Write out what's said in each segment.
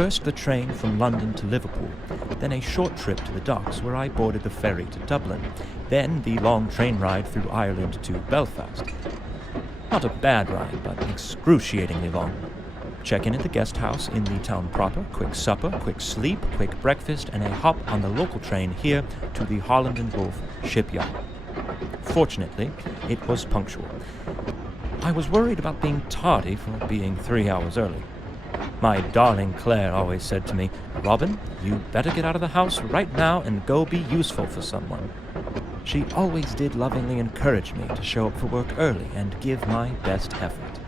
First the train from London to Liverpool, then a short trip to the docks where I boarded the ferry to Dublin, then the long train ride through Ireland to Belfast. Not a bad ride, but excruciatingly long. Check-in at the guest house in the town proper, quick supper, quick sleep, quick breakfast, and a hop on the local train here to the Holland and Wolff shipyard. Fortunately, it was punctual. I was worried about being tardy for being 3 hours early. My darling Claire always said to me, "Robin, you better get out of the house right now and go be useful for someone." She always did lovingly encourage me to show up for work early and give my best effort.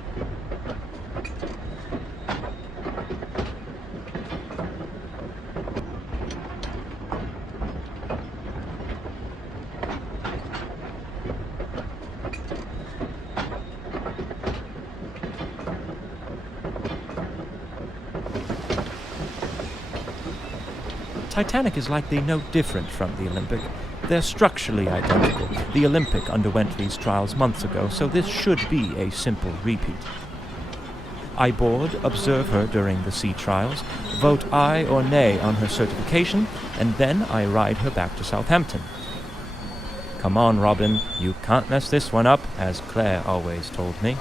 Titanic is likely no different from the Olympic. They're structurally identical. The Olympic underwent these trials months ago, so this should be a simple repeat. I board, observe her during the sea trials, vote aye or nay on her certification, and then I ride her back to Southampton. Come on, Robin, you can't mess this one up, as Claire always told me.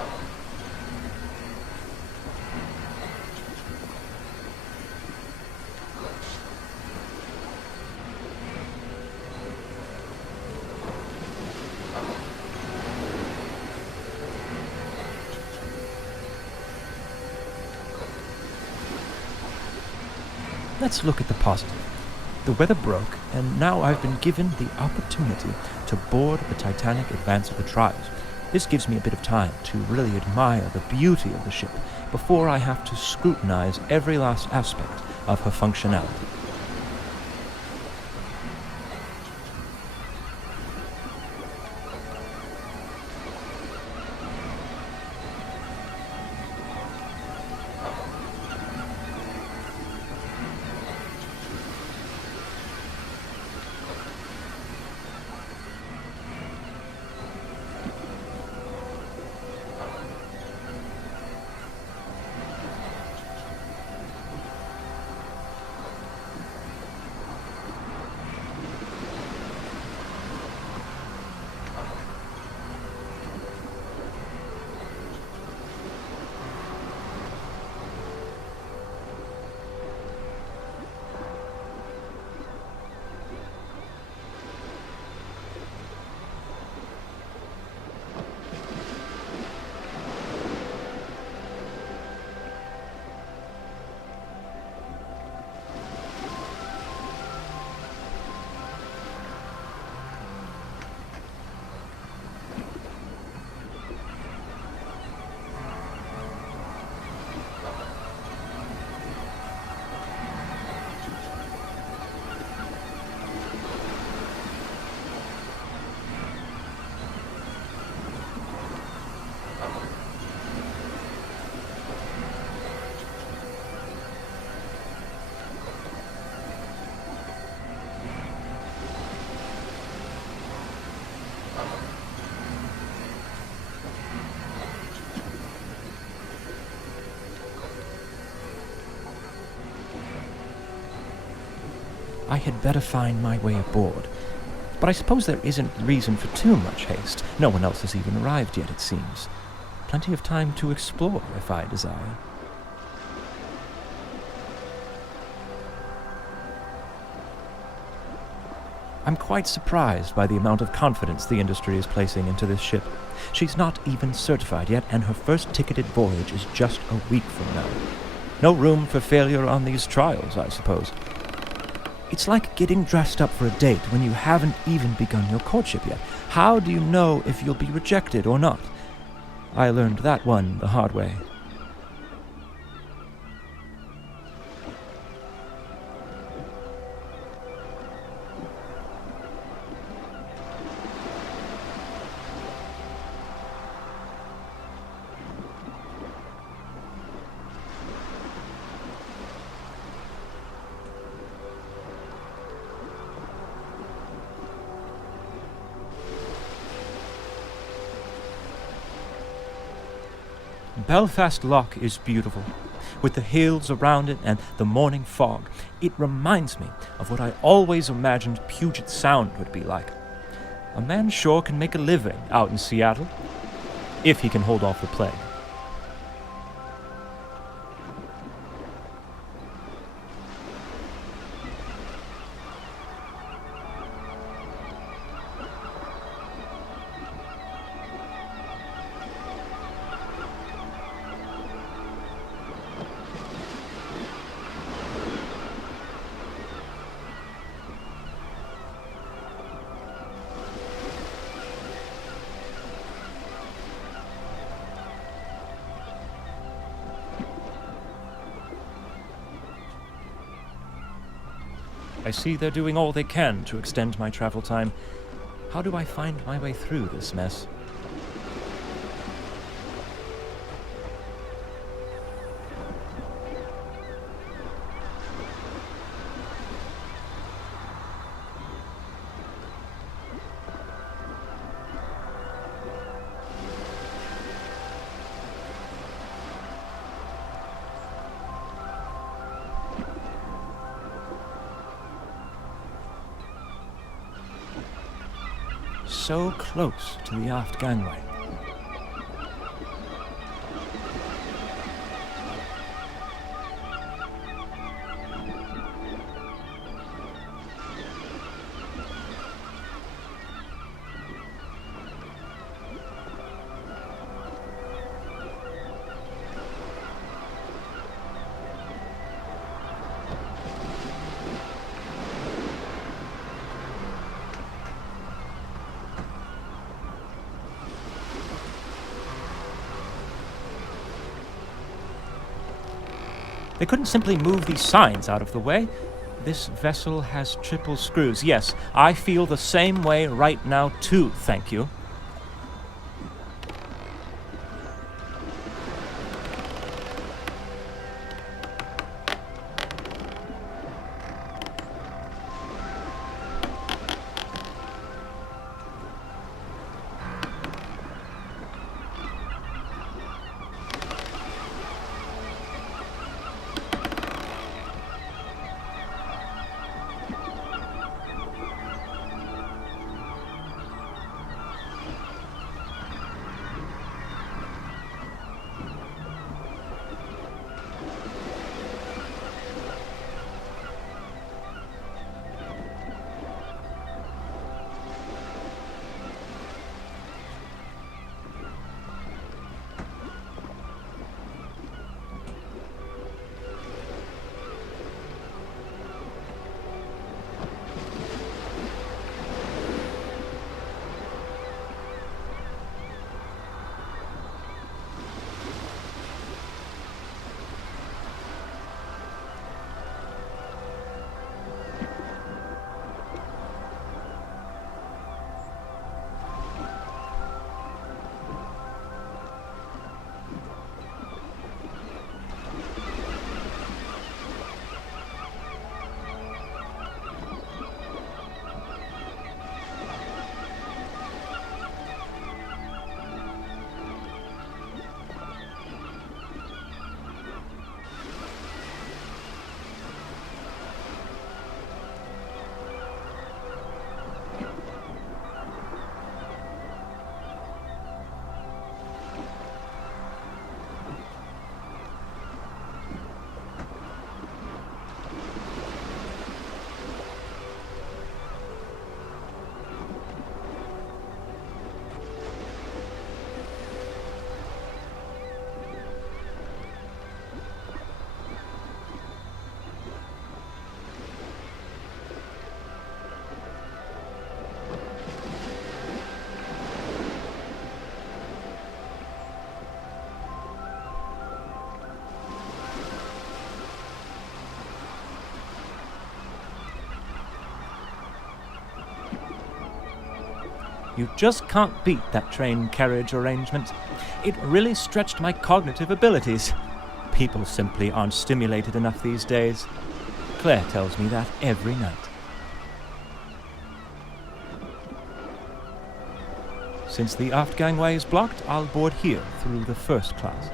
Let's look at the positive. The weather broke, and now I've been given the opportunity to board the Titanic advance of the trials. This gives me a bit of time to really admire the beauty of the ship before I have to scrutinize every last aspect of her functionality. I had better find my way aboard. But I suppose there isn't reason for too much haste. No one else has even arrived yet, it seems. Plenty of time to explore, if I desire. I'm quite surprised by the amount of confidence the industry is placing into this ship. She's not even certified yet, and her first ticketed voyage is just a week from now. No room for failure on these trials, I suppose. It's like getting dressed up for a date when you haven't even begun your courtship yet. How do you know if you'll be rejected or not? I learned that one the hard way. Belfast Lough is beautiful. With the hills around it and the morning fog, it reminds me of what I always imagined Puget Sound would be like. A man sure can make a living out in Seattle, if he can hold off the plague. I see they're doing all they can to extend my travel time. How do I find my way through this mess? So close to the aft gangway. They couldn't simply move these signs out of the way. This vessel has triple screws. Yes, I feel the same way right now too, thank you. You just can't beat that train carriage arrangement. It really stretched my cognitive abilities. People simply aren't stimulated enough these days. Claire tells me that every night. Since the aft gangway is blocked, I'll board here through the first class.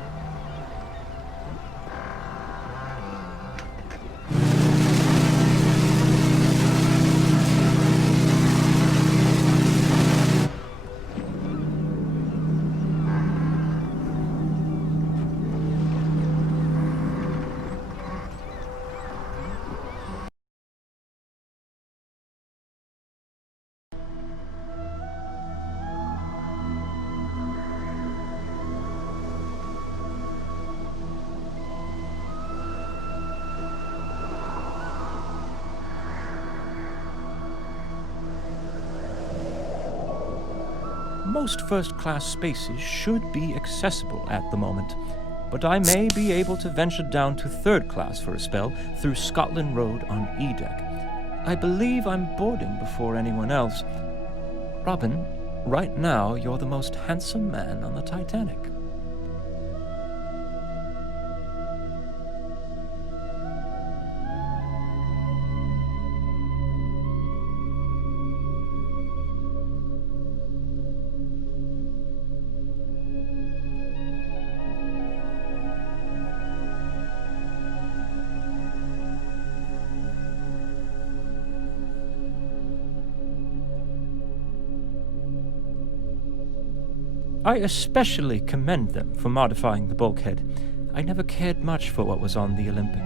Most first-class spaces should be accessible at the moment, but I may be able to venture down to third class for a spell through Scotland Road on E-Deck. I believe I'm boarding before anyone else. Robin, right now you're the most handsome man on the Titanic. I especially commend them for modifying the bulkhead. I never cared much for what was on the Olympic.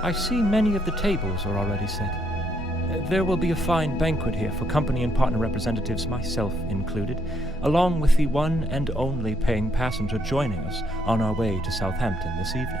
I see many of the tables are already set. There will be a fine banquet here for company and partner representatives, myself included, along with the one and only paying passenger joining us on our way to Southampton this evening.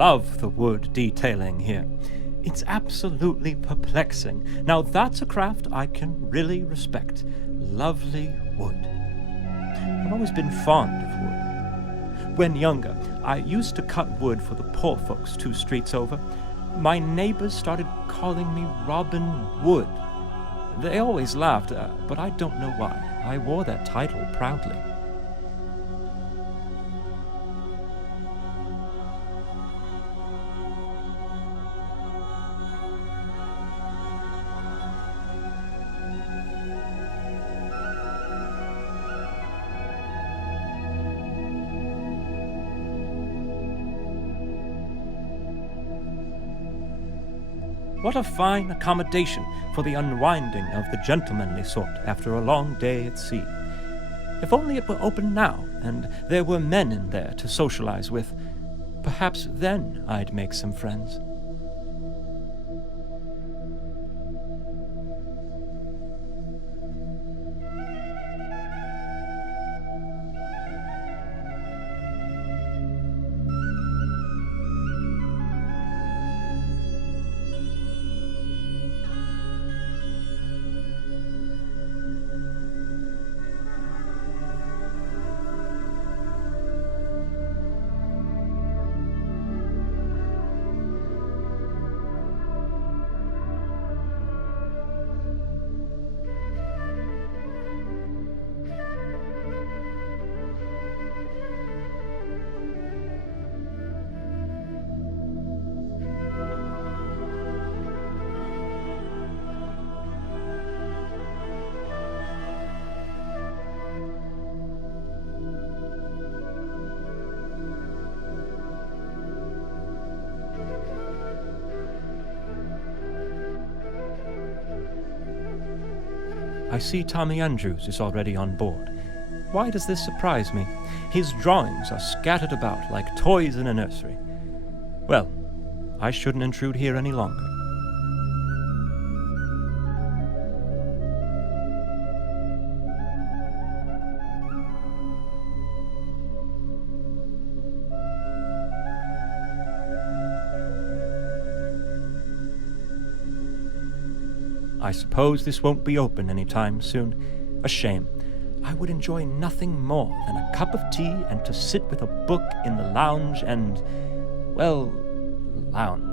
love the wood detailing here. It's absolutely perplexing. Now that's a craft I can really respect. Lovely wood. I've always been fond of wood. When younger, I used to cut wood for the poor folks 2 streets over. My neighbors started calling me Robin Wood. They always laughed, but I don't know why. I wore that title proudly. What a fine accommodation for the unwinding of the gentlemanly sort after a long day at sea. If only it were open now, and there were men in there to socialize with. Perhaps then I'd make some friends. I see Tommy Andrews is already on board. Why does this surprise me? His drawings are scattered about like toys in a nursery. Well, I shouldn't intrude here any longer. I suppose this won't be open any time soon. A shame. I would enjoy nothing more than a cup of tea and to sit with a book in the lounge and, well, lounge.